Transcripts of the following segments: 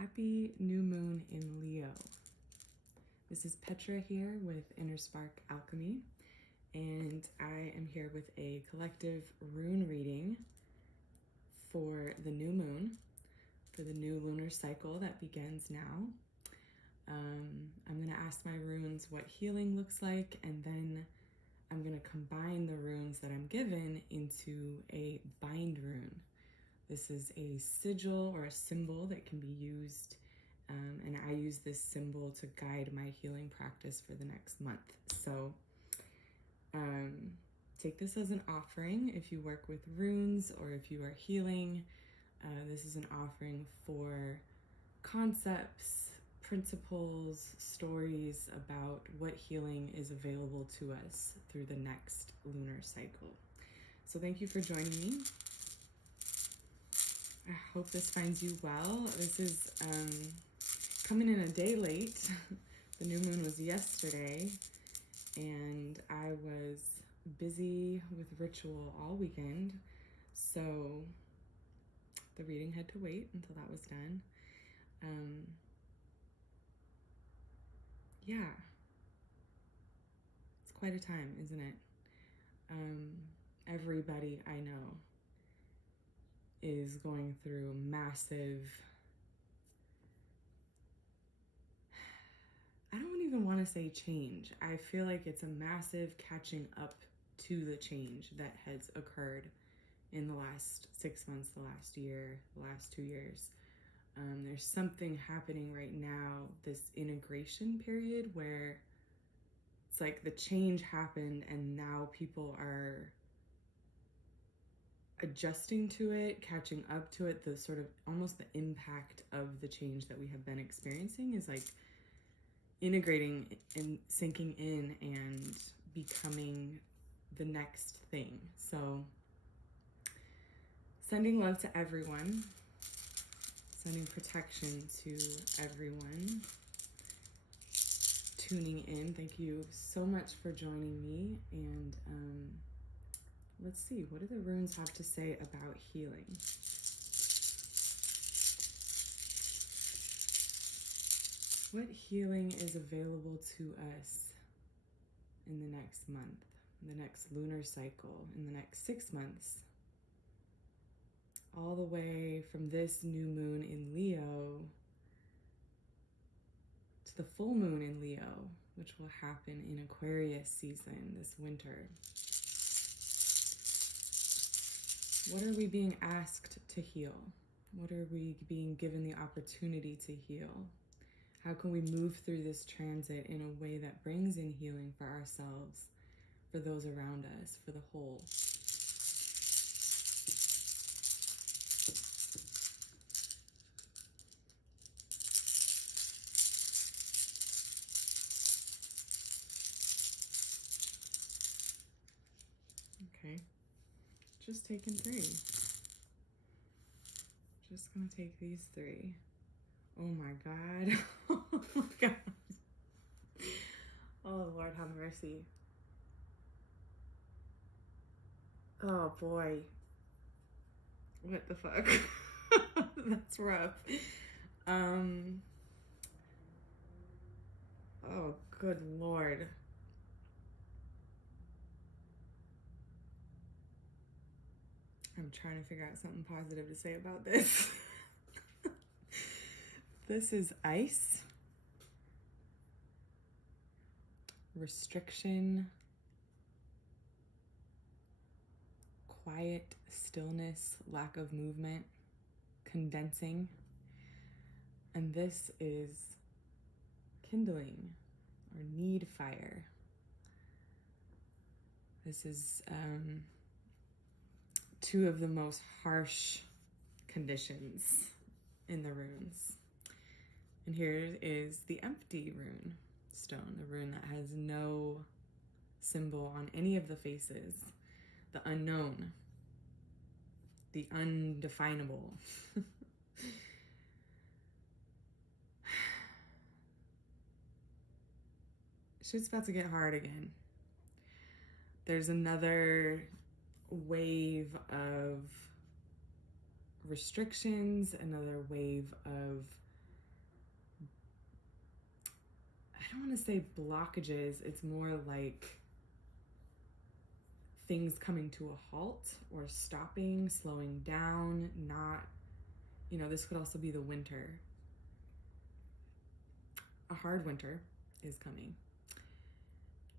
Happy new moon in Leo. This is Petra here with innersparkalchemy, and I am here with a collective rune reading for the new moon, for the new lunar cycle that begins now. I'm going to ask my runes what healing looks like, and then I'm going to combine the runes that I'm given into a Bindrune. This is a sigil or a symbol that can be used, and I use this symbol to guide my healing practice for the next month. So take this as an offering if you work with runes or if you are healing. This is an offering for concepts, principles, stories about what healing is available to us through the next lunar cycle. So thank you for joining me. I hope this finds you well. This is coming in a day late. The new moon was yesterday, and I was busy with ritual all weekend, so the reading had to wait until that was done. Yeah, it's quite a time, isn't it? Everybody I know is going through massive, I don't even want to say change. I feel like it's a massive catching up to the change that has occurred in the last 6 months, the last year, the last 2 years. There's something happening right now, this integration period where it's like the change happened and now people are adjusting to it, catching up to it. The sort of almost the impact of the change that we have been experiencing is like integrating and sinking in and becoming the next thing. So sending love to everyone, sending protection to everyone, tuning in. Thank you so much for joining me, and let's see, what do the runes have to say about healing? What healing is available to us in the next month, in the next lunar cycle, in the next 6 months? All the way from this new moon in Leo to the full moon in Leo, which will happen in Aquarius season this winter. What are we being asked to heal? What are we being given the opportunity to heal? How can we move through this transit in a way that brings in healing for ourselves, for those around us, for the whole? Okay, just taking 3. Just gonna take these 3. Oh my God. Oh my God. Oh Lord, have mercy. Oh boy. What the fuck? That's rough. Oh, good Lord. I'm trying to figure out something positive to say about this. This is ice, restriction, quiet stillness, lack of movement, condensing. And this is kindling or need fire. This is 2 of the most harsh conditions in the runes. And here is the empty rune stone, the rune that has no symbol on any of the faces, the unknown, the undefinable. Shit's about to get hard again. There's another wave of restrictions, another wave of don't want to say blockages, it's more like things coming to a halt or stopping, slowing down, not, this could also be the winter. A hard winter is coming.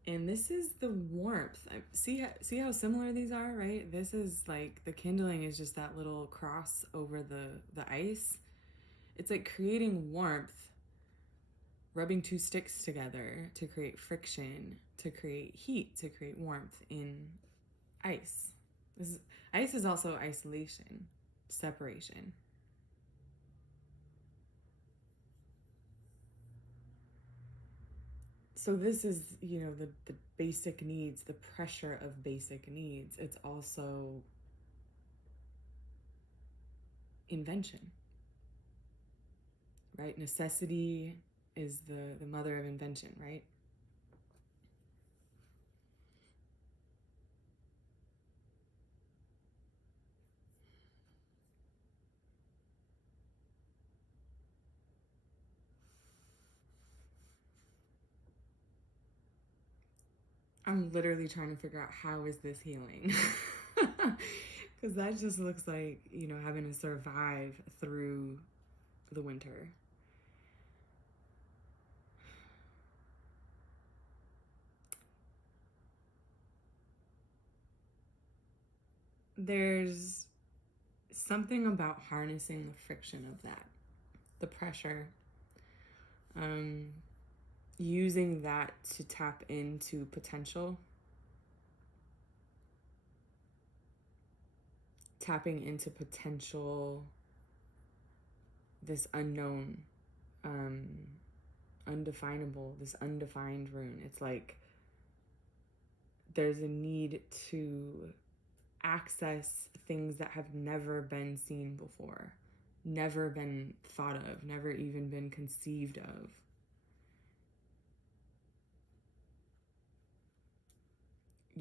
And this is the warmth. See how similar these are, right? This is like the kindling is just that little cross over the ice. It's like creating warmth, rubbing two sticks together to create friction, to create heat, to create warmth in ice. Ice is also isolation, separation. So this is, the basic needs, the pressure of basic needs. It's also invention, right? Necessity is the mother of invention, right? I'm literally trying to figure out how is this healing? Because that just looks like, having to survive through the winter. There's something about harnessing the friction of that, the pressure, using that to tap into potential, tapping into potential, this unknown, undefinable, this undefined rune. It's like there's a need to access things that have never been seen before, never been thought of, never even been conceived of.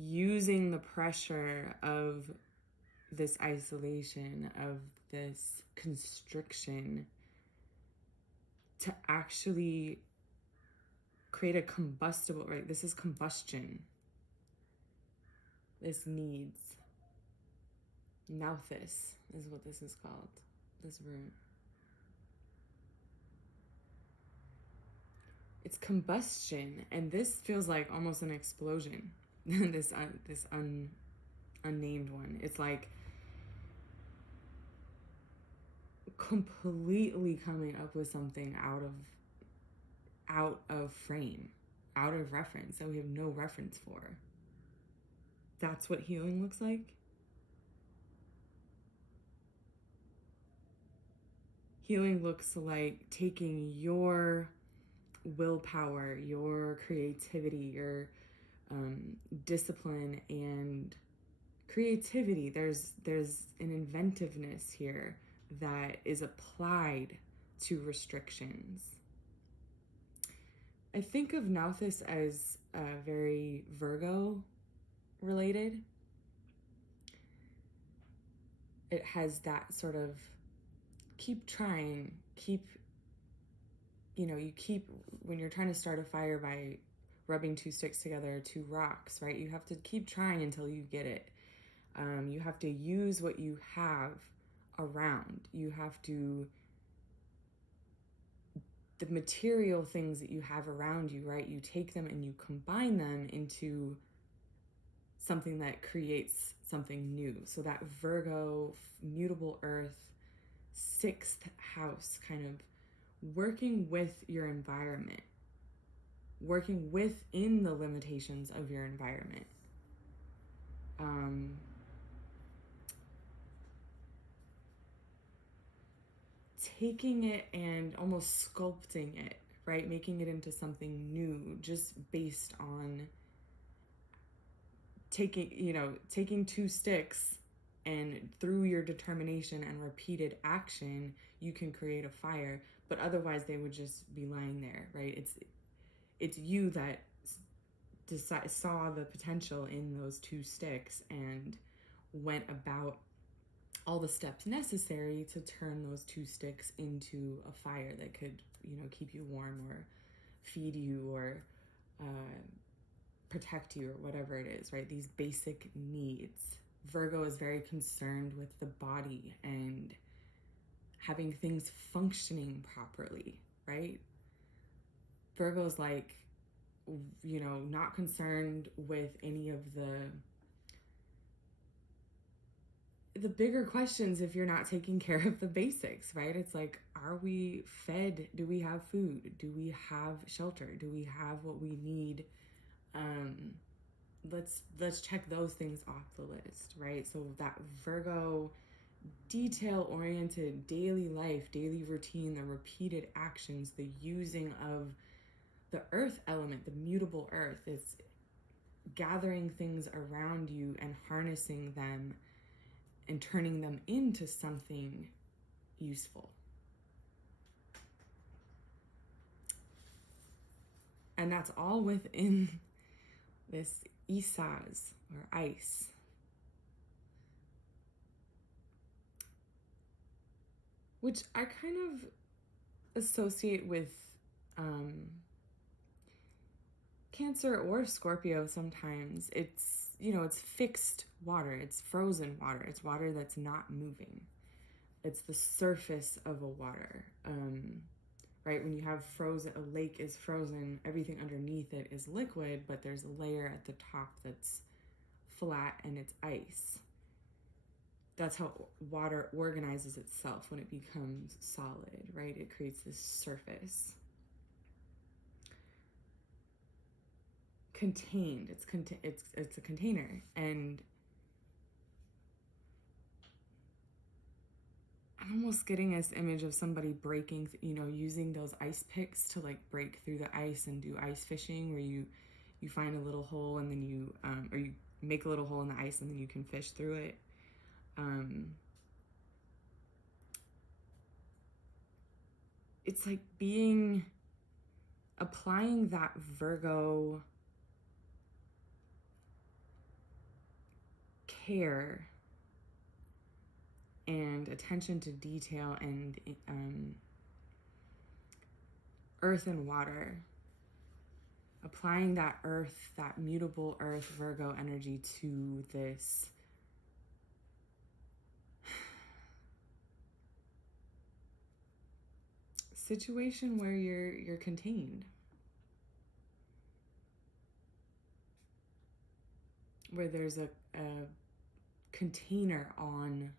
Using the pressure of this isolation, of this constriction, to actually create a combustible, right? This is combustion. This needs. Nauthis is what this is called, this rune. It's combustion, and this feels like almost an explosion. this unnamed one. It's like completely coming up with something out of frame, out of reference that we have no reference for. That's what healing looks like. Healing looks like taking your willpower, your creativity, your discipline and creativity. There's an inventiveness here that is applied to restrictions. I think of Nauthis as very Virgo related. It has that sort of keep trying, when you're trying to start a fire by rubbing two sticks together, two rocks, right? You have to keep trying until you get it. You have to use what you have around. You have to, the material things that you have around you, right? You take them and you combine them into something that creates something new. So that Virgo, mutable earth, sixth house, kind of working with your environment, working within the limitations of your environment. Taking it and almost sculpting it, right? Making it into something new just based on taking two sticks, and through your determination and repeated action, you can create a fire, but otherwise they would just be lying there, right? It's you that saw the potential in those two sticks and went about all the steps necessary to turn those two sticks into a fire that could, keep you warm or feed you or protect you or whatever it is, right? These basic needs. Virgo is very concerned with the body and having things functioning properly, right? Virgo's like, not concerned with any of the bigger questions if you're not taking care of the basics, right? It's like, are we fed? Do we have food? Do we have shelter? Do we have what we need? Let's check those things off the list, right? So that Virgo detail-oriented daily life, daily routine, the repeated actions, the using of the earth element, the mutable earth, is gathering things around you and harnessing them and turning them into something useful. And that's all within this Isaz, or ice. Which I kind of associate with Cancer or Scorpio sometimes. It's fixed water. It's frozen water. It's water that's not moving. It's the surface of a water. Right? When you have frozen, a lake is frozen, everything underneath it is liquid, but there's a layer at the top that's flat and it's ice. That's how water organizes itself when it becomes solid, right? It creates this surface. Contained. It's a container, and I'm almost getting this image of somebody breaking, using those ice picks to like break through the ice and do ice fishing, where you find a little hole and then you make a little hole in the ice and then you can fish through it. It's like applying that Virgo care and attention to detail and earth and water, applying that earth, that mutable earth Virgo energy to this situation where you're contained, where there's a container on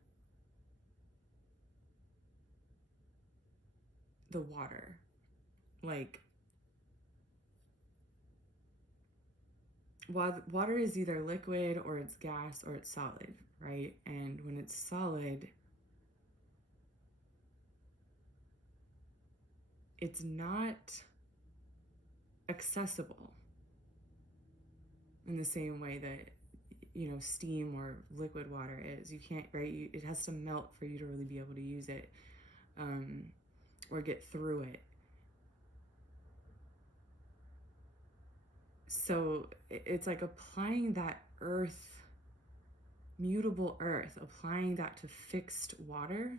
the water. Like, water is either liquid or it's gas or it's solid, right? And when it's solid, it's not accessible in the same way that steam or liquid water is. You can't, right? It has to melt for you to really be able to use it, or get through it. So it's like applying that earth, mutable earth, applying that to fixed water,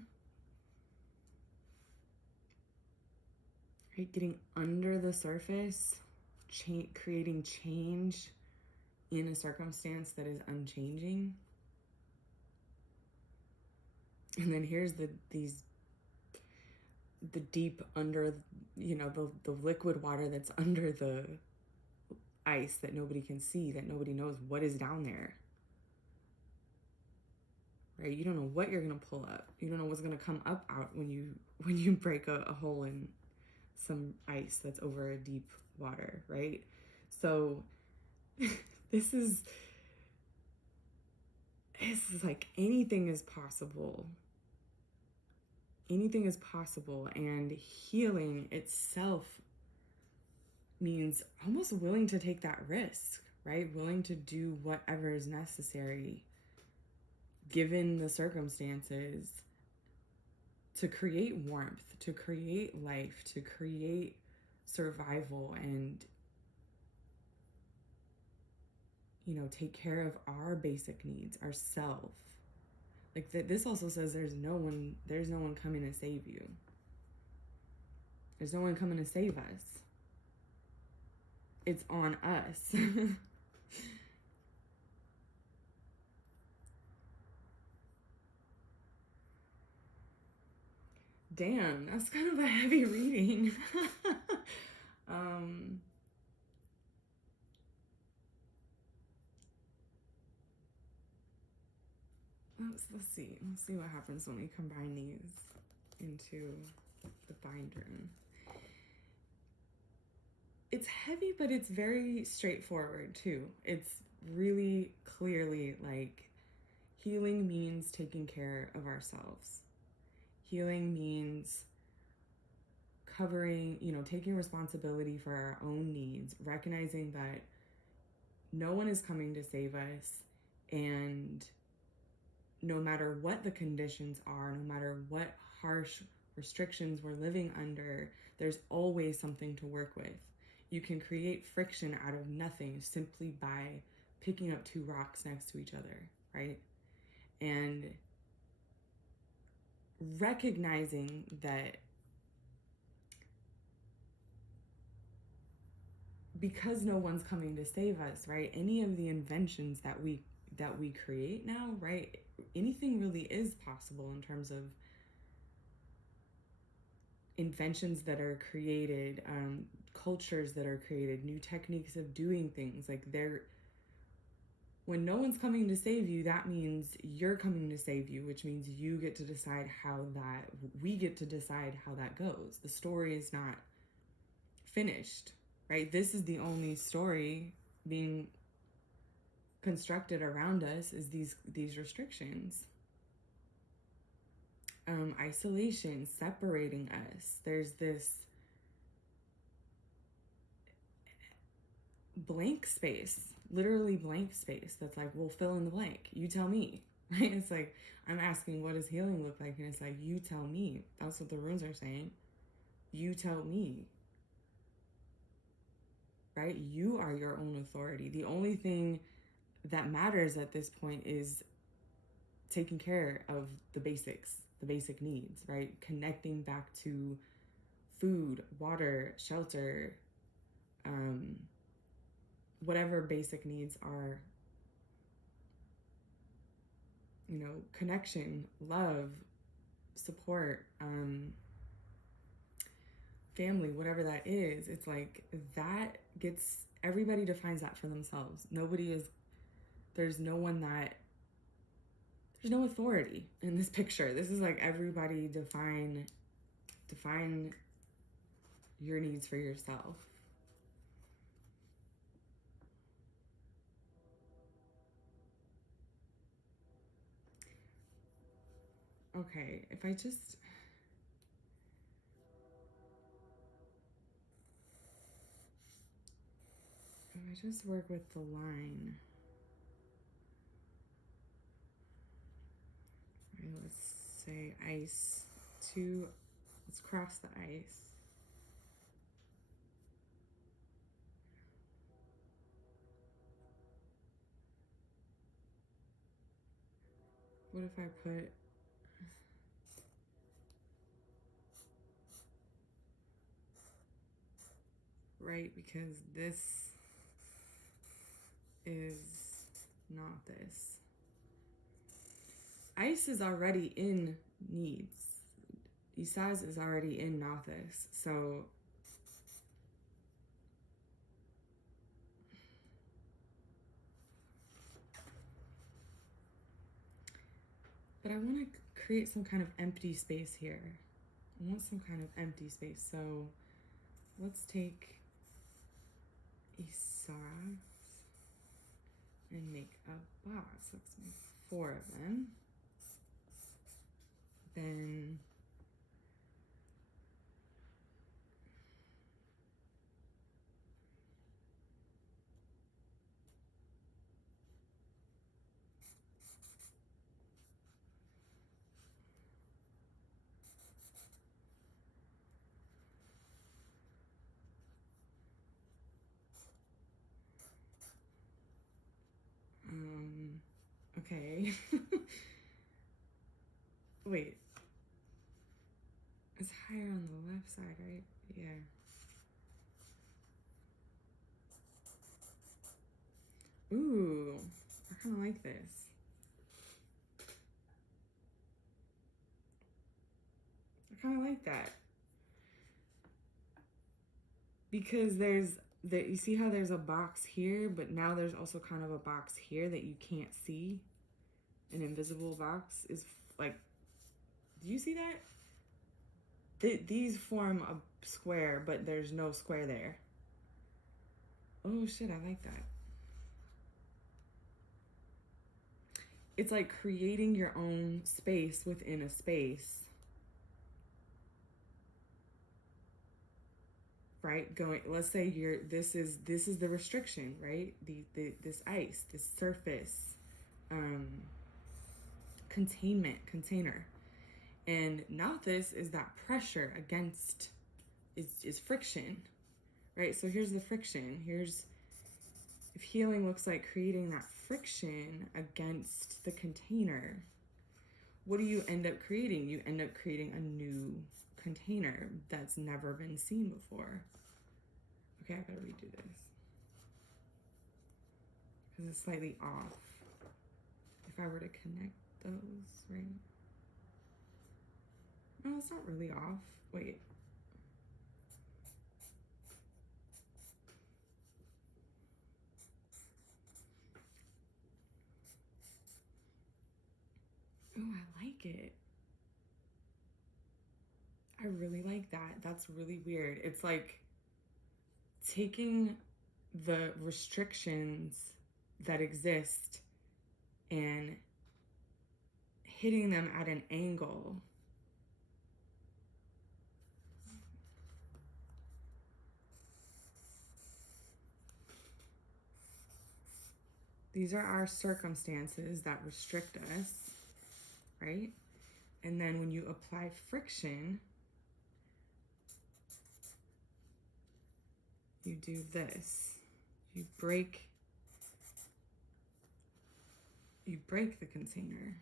right? Getting under the surface, creating change in a circumstance that is unchanging. And then here's the deep under, the liquid water that's under the ice that nobody can see, that nobody knows what is down there. Right? You don't know what you're gonna pull up. You don't know what's gonna come up out when you break a hole in some ice that's over a deep water, right? So this is like anything is possible. Anything is possible, and healing itself means almost willing to take that risk, right? Willing to do whatever is necessary given the circumstances to create warmth, to create life, to create survival, and take care of our basic needs, ourself. Like this also says there's no one coming to save you. There's no one coming to save us. it's on us. Damn, that's kind of a heavy reading. Let's see. Let's see what happens when we combine these into the Bindrune. It's heavy, but it's very straightforward too. It's really clearly like healing means taking care of ourselves. Healing means covering, taking responsibility for our own needs, recognizing that no one is coming to save us, and no matter what the conditions are, no matter what harsh restrictions we're living under, there's always something to work with. You can create friction out of nothing simply by picking up two rocks next to each other, right? And recognizing that because no one's coming to save us, right? Any of the inventions that we create now, right? Anything really is possible in terms of inventions that are created, cultures that are created, new techniques of doing things. Like when no one's coming to save you, that means you're coming to save you, which means you get to decide we get to decide how that goes. The story is not finished, right? This is the only story being constructed around us, is these restrictions. Isolation, separating us. There's this blank space, literally blank space, that's like, well, fill in the blank. You tell me, right? It's like, I'm asking, what does healing look like? And it's like, you tell me. That's what the runes are saying. You tell me, right? You are your own authority. The only thing that matters at this point is taking care of the basics, the basic needs, right? Connecting back to food, water, shelter, whatever basic needs are, connection, love, support, family, whatever that is. It's like that everybody defines that for themselves. There's no authority in this picture. This is like everybody define your needs for yourself. Okay, if I just work with the line. All right, let's say ice let's cross the ice. What if I put right, because this is not this. Ice is already in needs. Isaz is already in Nothis. So but I want to create some kind of empty space here. I want some kind of empty space. So let's take Isaz and make a box. Let's make 4 of them. Then okay. Wait. It's higher on the left side, right? Yeah. Ooh, I kind of like this. I kind of like that. Because you see how there's a box here, but now there's also kind of a box here that you can't see. An invisible box is like, do you see that? These form a square, but there's no square there. Oh shit, I like that. It's like creating your own space within a space. Right? Let's say this is the restriction, right? This ice, this surface, container. And now this is that pressure against is friction, right? So here's the friction. If healing looks like creating that friction against the container, what do you end up creating? You end up creating a new container that's never been seen before. Okay, I gotta redo this because it's slightly off. If I were to connect those, right? No, it's not really off. Wait. Oh, I like it. I really like that. That's really weird. It's like taking the restrictions that exist and hitting them at an angle. These are our circumstances that restrict us, right? And then when you apply friction, you do this. You break the container.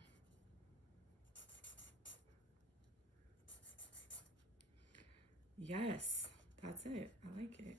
Yes, that's it. I like it.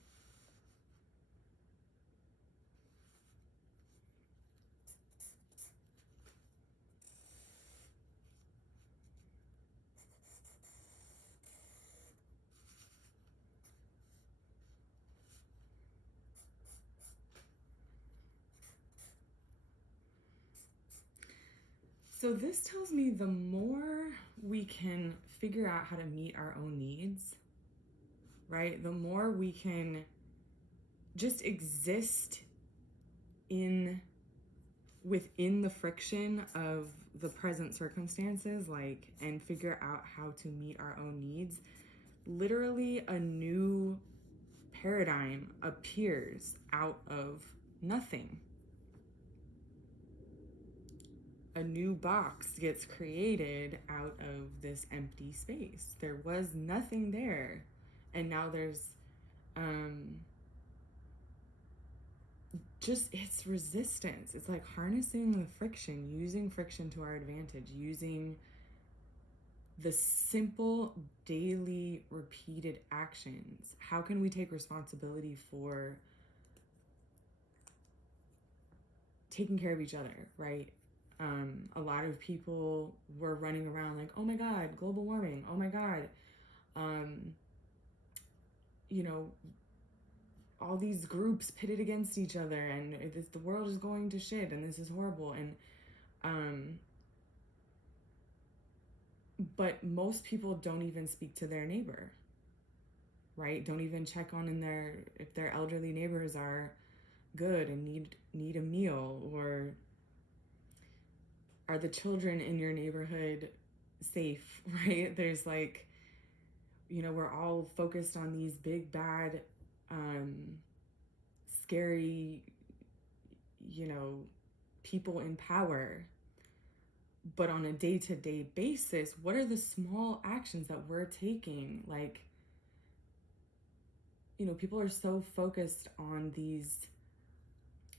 So this tells me the more we can figure out how to meet our own needs, right? The more we can just exist within the friction of the present circumstances, and figure out how to meet our own needs. Literally a new paradigm appears out of nothing. A new box gets created out of this empty space. There was nothing there, and now there's it's resistance. It's like harnessing the friction, using friction to our advantage, using the simple daily repeated actions. How can we take responsibility for taking care of each other, right? A lot of people were running around like, oh my God, global warming. Oh my God. All these groups pitted against each other, and the world is going to shit, and this is horrible. And but most people don't even speak to their neighbor, right? Don't even check on if their elderly neighbors are good and need a meal, or are the children in your neighborhood safe, right? There's we're all focused on these big bad scary people in power. But on a day-to-day basis, what are the small actions that we're taking? People are so focused on these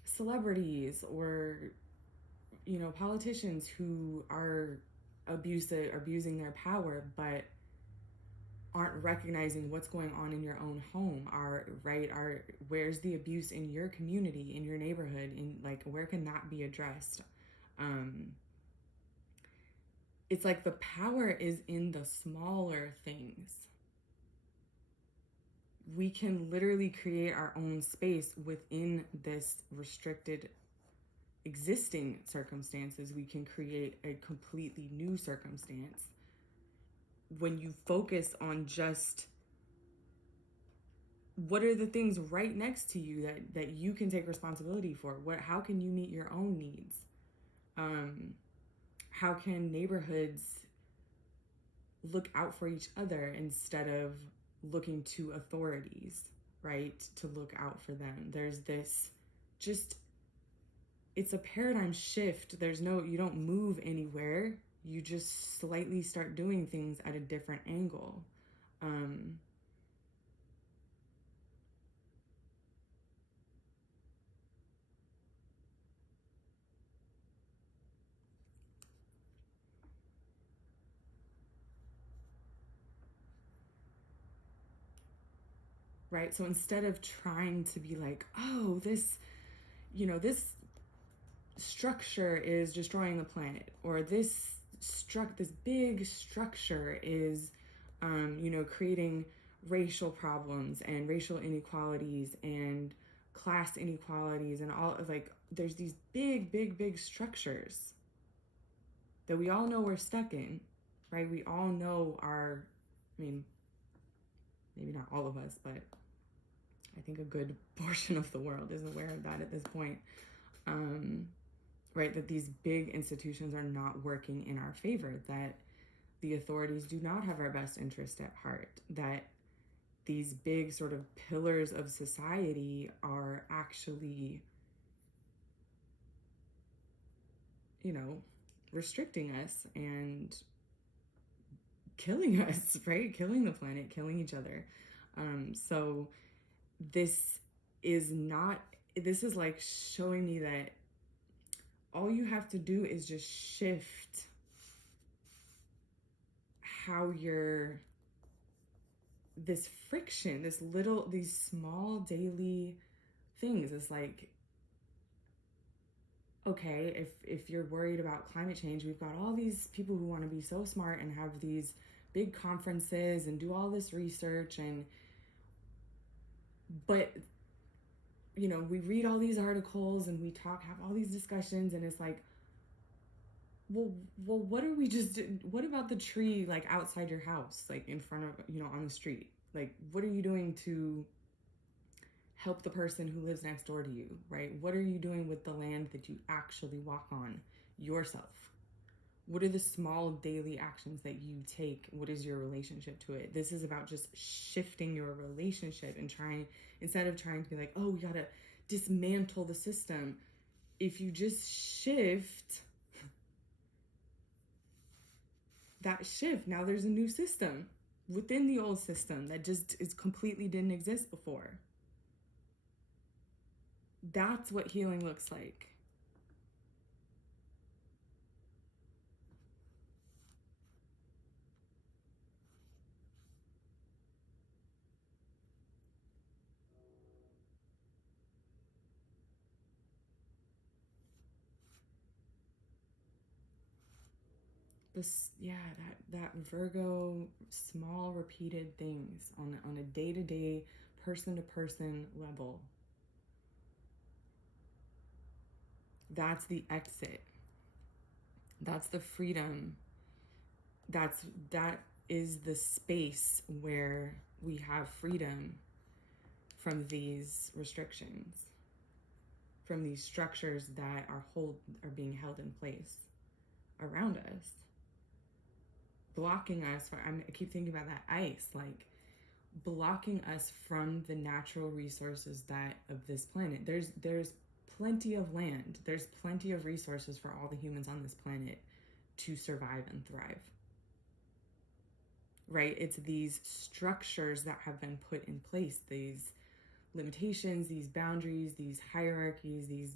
celebrities or politicians who are abusing their power, but aren't recognizing what's going on in your own home. Where's the abuse in your community, in your neighborhood, in like, where can that be addressed? It's like the power is in the smaller things. We can literally create our own space within this restricted existing circumstances. We can create a completely new circumstance when you focus on just what are the things right next to you that you can take responsibility for. How can you meet your own needs? How can neighborhoods look out for each other instead of looking to authorities, right, to look out for them? There's this it's a paradigm shift. You don't move anywhere. You just slightly start doing things at a different angle. Right? So instead of trying to be like, oh, this structure is destroying the planet, or this big structure is creating racial problems and racial inequalities and class inequalities and all, like, there's these big structures that we all know we're stuck in, right? We all know maybe not all of us, but I think a good portion of the world is aware of that at this point. Right, that these big institutions are not working in our favor, that the authorities do not have our best interest at heart, that these big sort of pillars of society are actually, restricting us and killing us, right? Killing the planet, killing each other. So this is like showing me that all you have to do is just shift how this friction, these small daily things is like, okay, if you're worried about climate change, we've got all these people who want to be so smart and have these big conferences and do all this research, but we read all these articles and we have all these discussions, and it's like, well, what about the tree, like, outside your house, like in front of, on the street? Like, what are you doing to help the person who lives next door to you, right? What are you doing with the land that you actually walk on yourself? What are the small daily actions that you take? What is your relationship to it? This is about just shifting your relationship and instead of trying to be like, oh, we gotta dismantle the system. If you just shift that shift, now there's a new system within the old system that just completely didn't exist before. That's what healing looks like. That Virgo, small repeated things on a day-to-day, person-to-person level. That's the exit. That's the freedom. That is the space where we have freedom from these restrictions, from these structures that are being held in place around us, blocking us. I keep thinking about that ice, like blocking us from the natural resources of this planet. There's plenty of land. There's plenty of resources for all the humans on this planet to survive and thrive. Right? It's these structures that have been put in place, these limitations, these boundaries, these hierarchies, these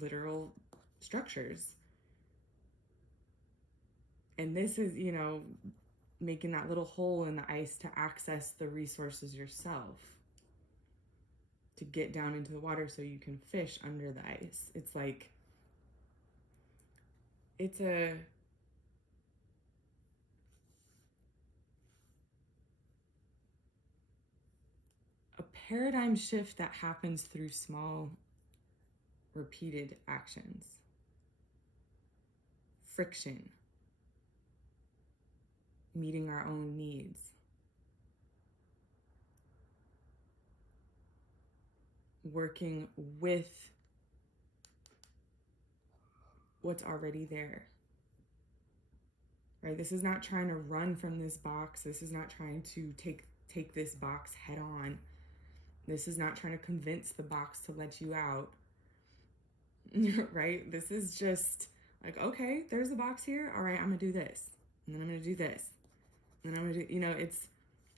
literal structures. And this is, making that little hole in the ice to access the resources yourself, to get down into the water so you can fish under the ice. It's like, it's a paradigm shift that happens through small, repeated actions. Friction. Meeting our own needs. Working with what's already there. Right? This is not trying to run from this box. This is not trying to take this box head on. This is not trying to convince the box to let you out. Right? This is just like, okay, there's a box here. All right, I'm going to do this. And then I'm going to do this. And then I'm going to do,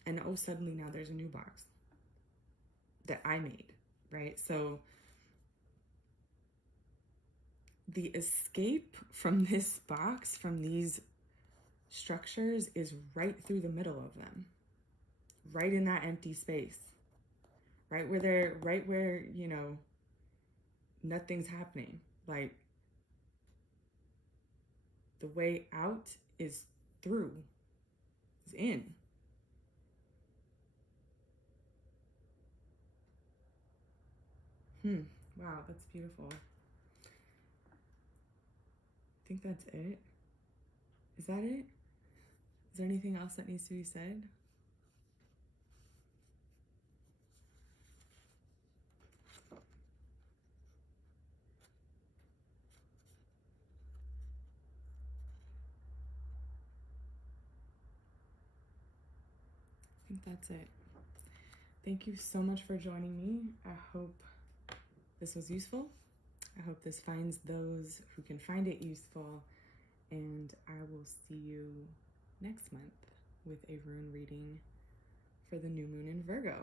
and oh, suddenly now there's a new box that I made, right? So the escape from this box, from these structures, is right through the middle of them, right in that empty space, right where nothing's happening. Like, the way out is through, is in. Wow, that's beautiful. I think that's it. Is that it? Is there anything else that needs to be said? I think that's it. Thank you so much for joining me. I hope this was useful. I hope this finds those who can find it useful. And I will see you next month with a rune reading for the new moon in Virgo.